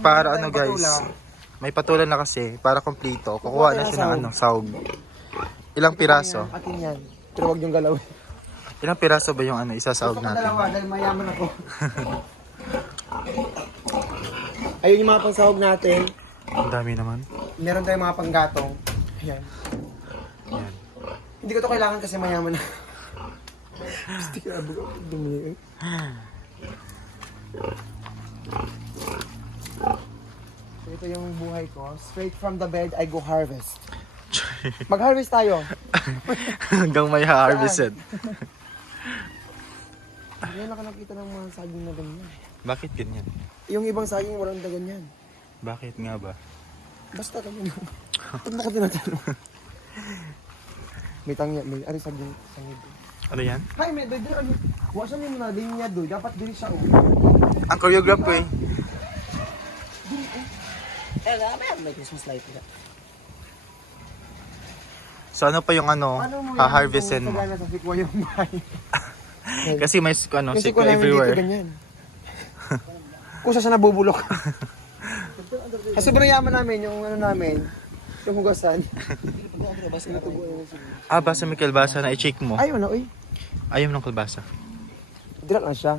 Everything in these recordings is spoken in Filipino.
Para ano guys, may patulan na kasi, para kompleto. Kukuha na siya ng sahog. Ilang piraso? Atin yan. Pero wag yung galawin. Ilang piraso ba yung isasahog Gusto ko natin? dalawa dahil mayaman ako. Ayun yung mga pangsahog natin. Ang dami naman. Meron tayong mga panggatong. Ayan. Yan. Hindi ko to kailangan kasi mayaman na. Gusto ko dumi. So ito yung buhay ko. Straight from the bed, I go harvest. Mag-harvest tayo. Hanggang may harvested. Hindi ako nakita ng mga saging na ganyan. Bakit ganyan? Yung ibang saging walang na ganyan. Bakit nga ba? Basta ganyan. Ito na ka tinatanong. May tangya, may ari saging. Ano yan? Hay, may doy ano? Wasa mo na din niya doy. Dapat din siya oh. Ang choreograph ko eh. May Christmas light na. So ano pa yung ha-harvestin mo? Sa sikwa yung bahay. Kasi may Kasi sikwa ko namin dito everywhere. ganyan. Kung saan nabubulok. Kasi sobrang yaman namin, yung namin, yung hugasan. Basta may kalbasa na i-check mo. Ayaw na, uy. Ayaw ng kalbasa. Dirat lang siya.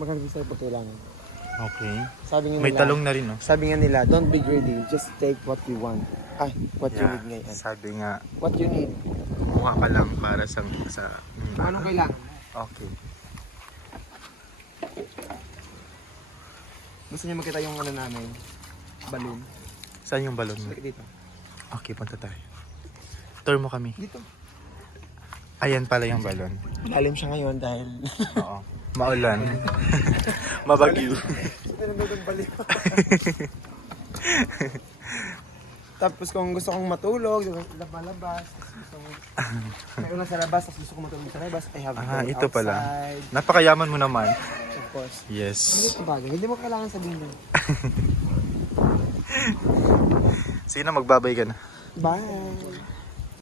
Maganda sa'yo pag kailangan. Okay. Sabi nga May nila, talong na rin, no? Sabi nga nila, don't be greedy, just take what you want. What you need ngayon. Sabi nga, What you need. kuha ka lang para sa Anong kailangan? Okay. Gusto niyo makita yung namin? Balloon. Saan yung balon mo? Dito. Okay, punta tayo. Tour mo kami. Dito. Ayan pala yung balon. Malalim siya ngayon dahil... Oo. Maulan. Mabagyo. Tapos kung gusto kong matulog, labas, gusto kong mayroon lang sa labas, tapos gusto kong matulog sa labas, I have to go Ito pala. outside. Napakayaman mo naman. Of course. Yes. Hindi bagay, hindi mo kailangan sabihin doon. Sino magbabay ka na? Bye!